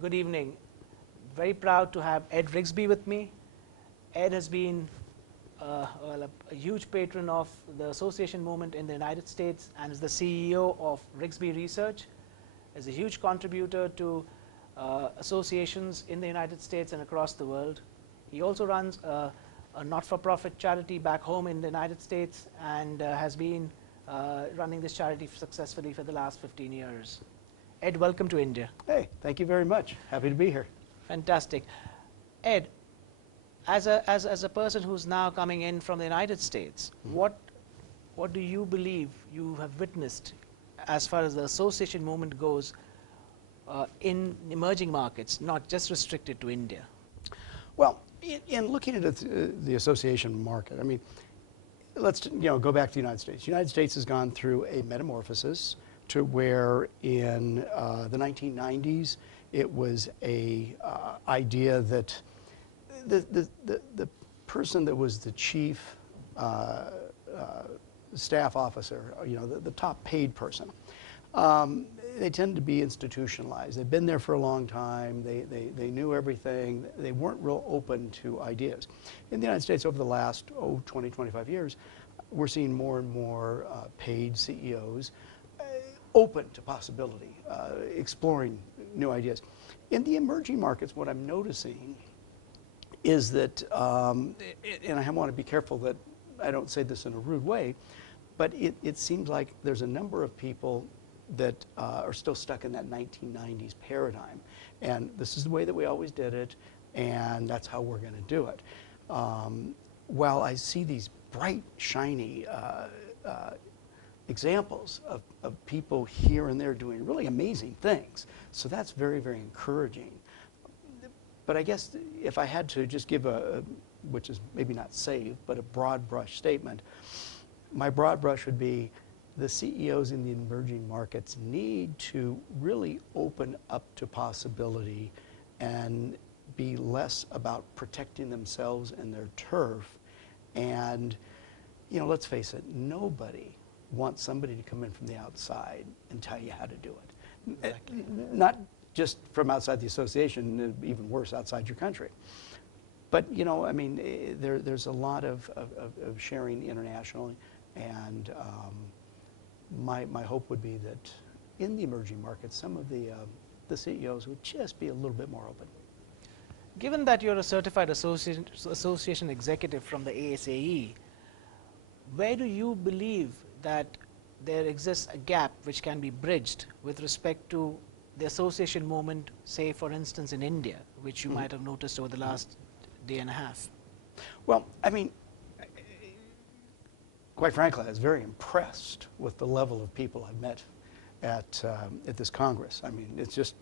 Good evening. Very proud to have Ed Rigsbee with me. Ed has been a huge patron of the association movement in the United States and is the CEO of Rigsbee Research. Is a huge contributor to associations in the United States and across the world. He also runs a not-for-profit charity back home in the United States and has been running this charity successfully for the last 15 years. Ed, welcome to India. Hey, thank you very much. Happy to be here. Fantastic. Ed, as a person who's now coming in from the United States, what do you believe you have witnessed as far as the association movement goes in emerging markets, not just restricted to India? Well, in looking at the association market, I mean, let's go back to the United States. The United States has gone through a metamorphosis to where in the 1990s it was a idea that the person that was the chief staff officer, the top paid person, they tend to be institutionalized. They've been there for a long time. They knew everything. They weren't real open to ideas. In the United States over the last 20, 25 years, we're seeing more and more paid CEOs open to possibility, exploring new ideas. In the emerging markets, what I'm noticing is that, and I want to be careful that I don't say this in a rude way, but it seems like there's a number of people that are still stuck in that 1990s paradigm. And this is the way that we always did it, and that's how we're going to do it. While I see these bright, shiny examples of people here and there doing really amazing things. So that's very, very encouraging. But I guess if I had to just give which is maybe not safe, but a broad brush statement, my broad brush would be the CEOs in the emerging markets need to really open up to possibility and be less about protecting themselves and their turf. And, let's face it, nobody wants somebody to come in from the outside and tell you how to do it. Exactly. Not just from outside the association, even worse, outside your country. But, I mean, there's a lot of sharing internationally, and my hope would be that in the emerging markets, some of the CEOs would just be a little bit more open. Given that you're a certified association executive from the ASAE, where do you believe that there exists a gap which can be bridged with respect to the association movement, say for instance in India, which you might have noticed over the last day and a half? Well, I mean, quite frankly, I was very impressed with the level of people I've met at this Congress. I mean, it's just,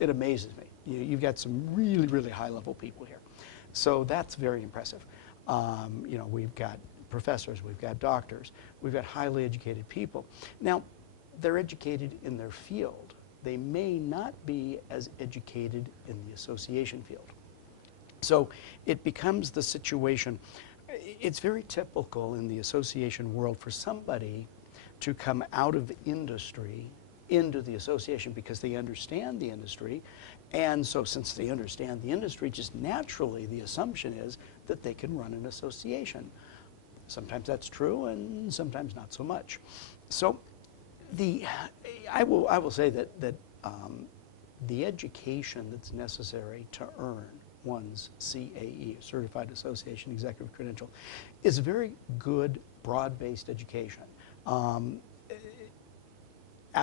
it amazes me. You've got some really, really high-level people here. So that's very impressive. We've got professors, we've got doctors, we've got highly educated people. Now, they're educated in their field. They may not be as educated in the association field. So it becomes the situation. It's very typical in the association world for somebody to come out of industry into the association because they understand the industry. And so since they understand the industry, just naturally the assumption is that they can run an association. Sometimes that's true and sometimes not so much. So I will say that the education that's necessary to earn one's CAE, Certified Association Executive Credential, is a very good, broad-based education. Out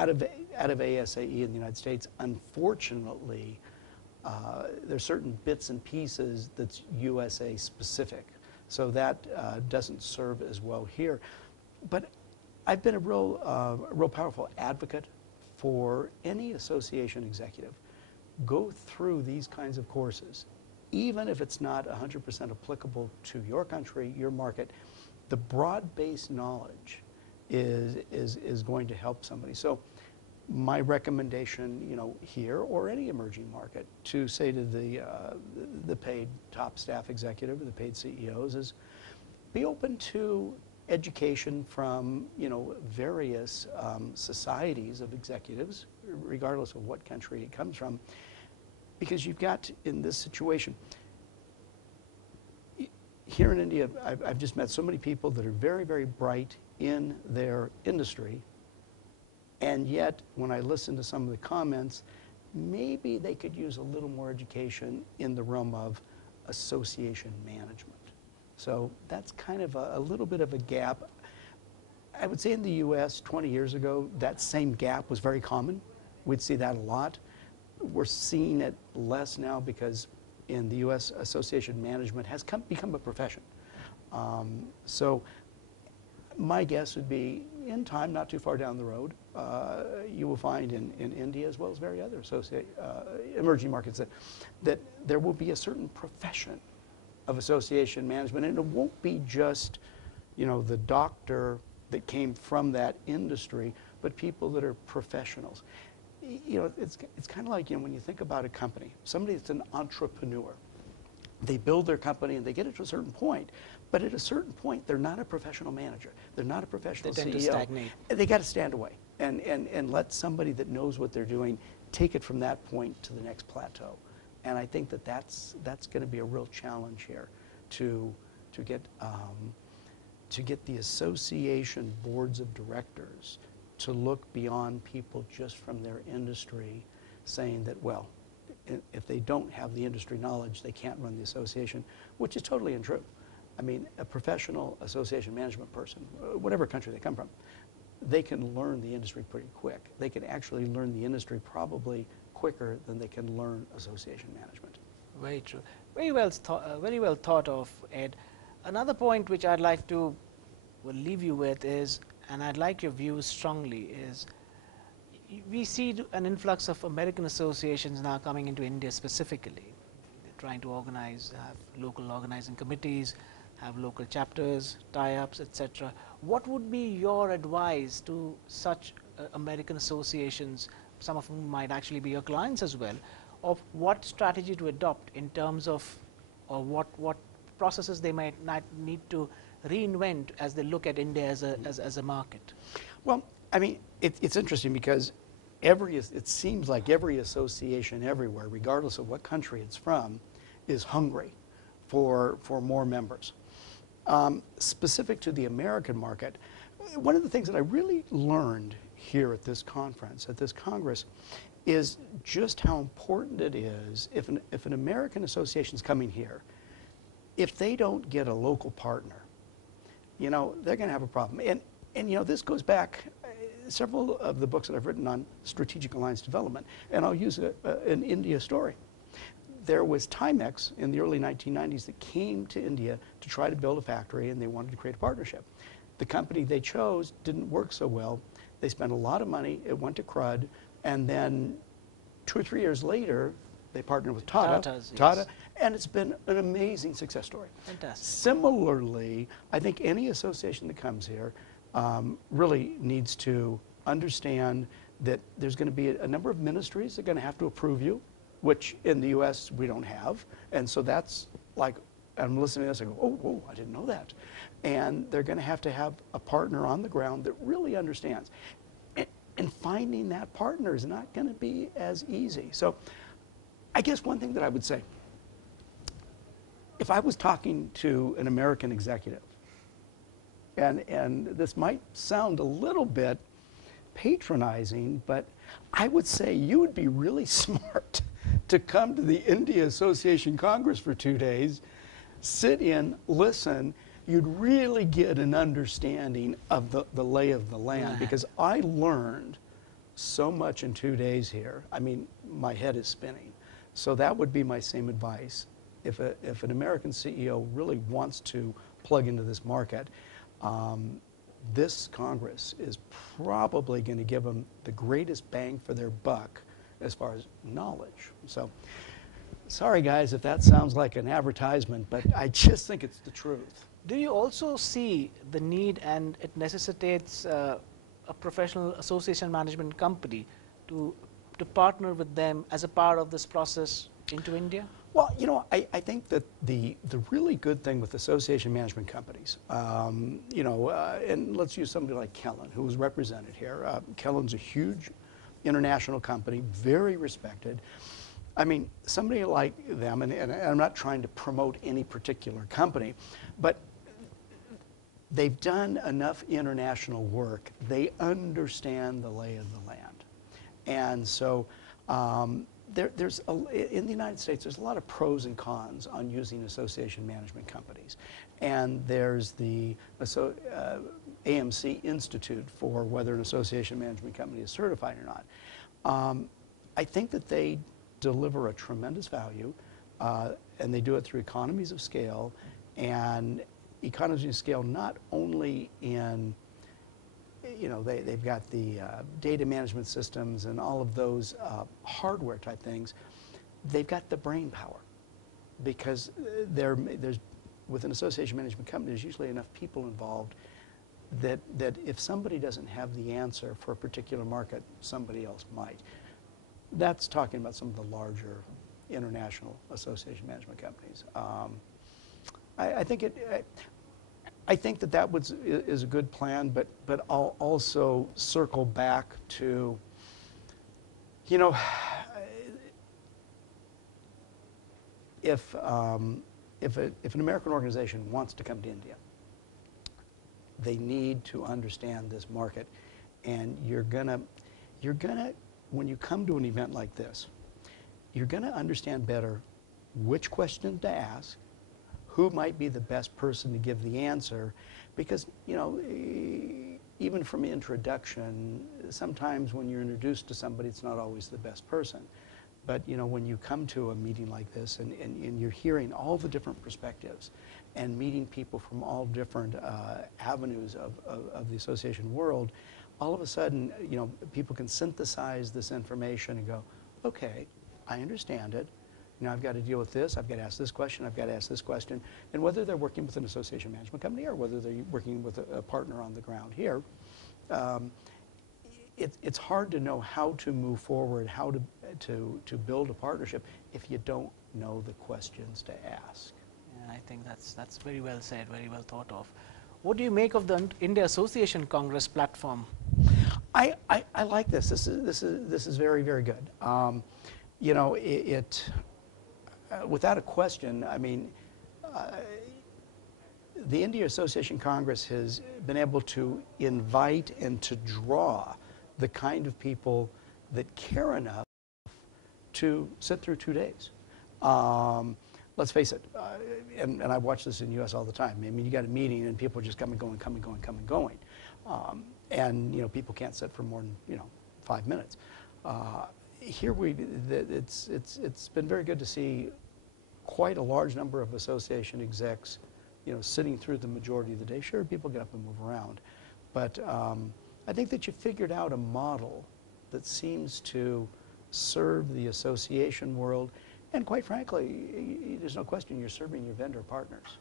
of ASAE in the United States, unfortunately, there's certain bits and pieces that's USA specific. So that doesn't serve as well here. But I've been a real powerful advocate for any association executive. Go through these kinds of courses. Even if it's not 100% applicable to your country, your market, the broad-based knowledge is going to help somebody. So my recommendation, here or any emerging market, to say to the paid top staff executive or the paid CEOs is be open to education from various societies of executives, regardless of what country it comes from, because you've got, in this situation, here in India, I've just met so many people that are very, very bright in their industry, and yet when I listen to some of the comments, maybe they could use a little more education in the realm of association management. So that's kind of a little bit of a gap. I would say in the US 20 years ago, that same gap was very common. We'd see that a lot. We're seeing it less now because in the US, association management has become a profession. So my guess would be, in time, not too far down the road, you will find in India as well as very other emerging markets that there will be a certain profession of association management, and it won't be just, you know, the doctor that came from that industry, but people that are professionals. You know, it's kind of like, you know, when you think about a company, somebody that's an entrepreneur, they build their company and they get it to a certain point, but at a certain point, they're not a professional manager. They're not a professional CEO. They tend to stagnate. They got to stand away and let somebody that knows what they're doing take it from that point to the next plateau. And I think that that's going to be a real challenge here to get the association boards of directors to look beyond people just from their industry, saying that, well, if they don't have the industry knowledge, they can't run the association, which is totally untrue. I mean, a professional association management person, whatever country they come from, they can learn the industry pretty quick. They can actually learn the industry probably quicker than they can learn association management. Very true. Very well thought of, Ed. Another point which I'd like to leave you with is, and I'd like your views strongly, is we see an influx of American associations now coming into India specifically. They're trying to organize, have local organizing committees, have local chapters, tie-ups, etc. What would be your advice to such American associations, some of whom might actually be your clients as well, of what strategy to adopt in terms of what processes they might not need to reinvent as they look at India as a market? Well, I mean, it's interesting because it seems like every association everywhere, regardless of what country it's from, is hungry for more members. Specific to the American market, one of the things that I really learned here at this conference, at this Congress, is just how important it is if an American association is coming here, if they don't get a local partner, you know, they're going to have a problem. And you know, this goes back several of the books that I've written on strategic alliance development, and I'll use an India story. There was Timex in the early 1990s that came to India to try to build a factory, and they wanted to create a partnership. The company they chose didn't work so well. They spent a lot of money. It went to crud, and then 2 or 3 years later, they partnered with Tata, yes. And it's been an amazing success story. Fantastic. Similarly, I think any association that comes here really needs to understand that there's going to be a number of ministries that are going to have to approve you, which in the US we don't have. And so that's like, I'm listening to this, I go, oh, whoa, I didn't know that. And they're going to have a partner on the ground that really understands. And finding that partner is not going to be as easy. So I guess one thing that I would say, if I was talking to an American executive, and this might sound a little bit patronizing, but I would say you would be really smart to come to the India Association Congress for 2 days, sit in, listen. You'd really get an understanding of the lay of the land, because I learned so much in 2 days here. I mean, my head is spinning. So that would be my same advice. If an American CEO really wants to plug into this market, this Congress is probably going to give them the greatest bang for their buck as far as knowledge. So, sorry guys if that sounds like an advertisement, but I just think it's the truth. Do you also see the need, and it necessitates a professional association management company to partner with them as a part of this process into India? Well, you know, I think that the really good thing with association management companies, you know, and let's use somebody like Kellen, who was represented here. Kellen's a huge international company, very respected. I mean, somebody like them, and I'm not trying to promote any particular company, but they've done enough international work. They understand the lay of the land. And so in the United States, there's a lot of pros and cons on using association management companies. And there's the AMC Institute for whether an association management company is certified or not. I think that they deliver a tremendous value, and they do it through economies of scale, and economies of scale not only in, they've got the data management systems and all of those hardware type things. They've got the brain power, because with an association management company, there's usually enough people involved that if somebody doesn't have the answer for a particular market, somebody else might. That's talking about some of the larger international association management companies. I think that is a good plan, but I'll also circle back to, if an American organization wants to come to India, they need to understand this market, and you're gonna, when you come to an event like this, you're gonna understand better which questions to ask, who might be the best person to give the answer, because, even from introduction, sometimes when you're introduced to somebody, it's not always the best person. But, when you come to a meeting like this and you're hearing all the different perspectives and meeting people from all different avenues of the association world, all of a sudden, people can synthesize this information and go, okay, I understand it. I've got to deal with this, I've got to ask this question, I've got to ask this question. And whether they're working with an association management company or whether they're working with a partner on the ground here, it's hard to know how to move forward, how to build a partnership if you don't know the questions to ask. Yeah, I think that's very well said, very well thought of. What do you make of the India Association Congress platform? I like this. This is very, very good. Without a question, I mean, the India Association Congress has been able to invite and to draw the kind of people that care enough to sit through 2 days. Let's face it, and I watch this in the U.S. all the time. I mean, you got a meeting and people are just coming, going, coming, going, coming, going. And people can't sit for more than 5 minutes. Here it's been very good to see quite a large number of association execs, sitting through the majority of the day. Sure, people get up and move around, but I think that you figured out a model that seems to serve the association world, and quite frankly, there's no question you're serving your vendor partners.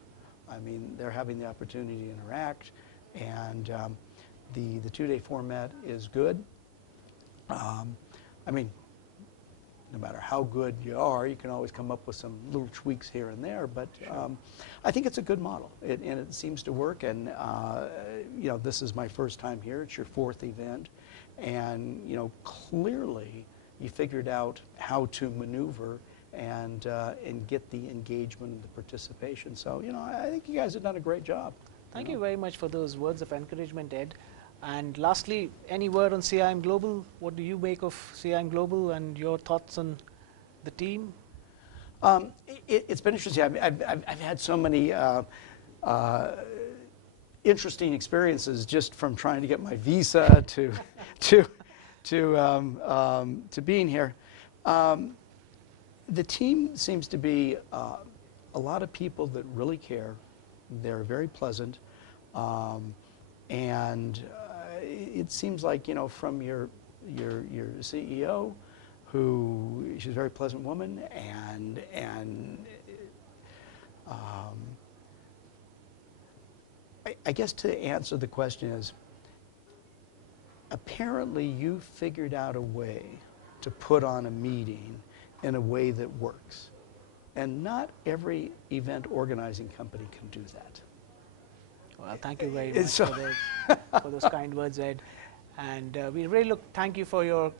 I mean, they're having the opportunity to interact, and the 2-day format is good. I mean, no matter how good you are, you can always come up with some little tweaks here and there, but sure. I think it's a good model, and it seems to work, and this is my first time here. It's your 4th event, and clearly you figured out how to maneuver and get the engagement and the participation. So, I think you guys have done a great job. Thank you very much for those words of encouragement, Ed. And lastly, any word on CIMGlobal? What do you make of CIMGlobal and your thoughts on the team? It's been interesting. I've had so many interesting experiences just from trying to get my visa to being here. The team seems to be a lot of people that really care. They're very pleasant, and it seems like from your CEO, who she's a very pleasant woman, and I guess to answer the question is, apparently you figured out a way to put on a meeting in a way that works, and not every event organizing company can do that. Well, thank you very much for those kind words, Ed. And we really thank you for your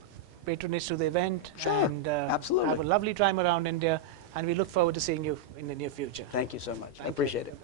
patronage to the event. Sure, And absolutely. have a lovely time around India. And we look forward to seeing you in the near future. Thank you so much. I Thank you. appreciate it.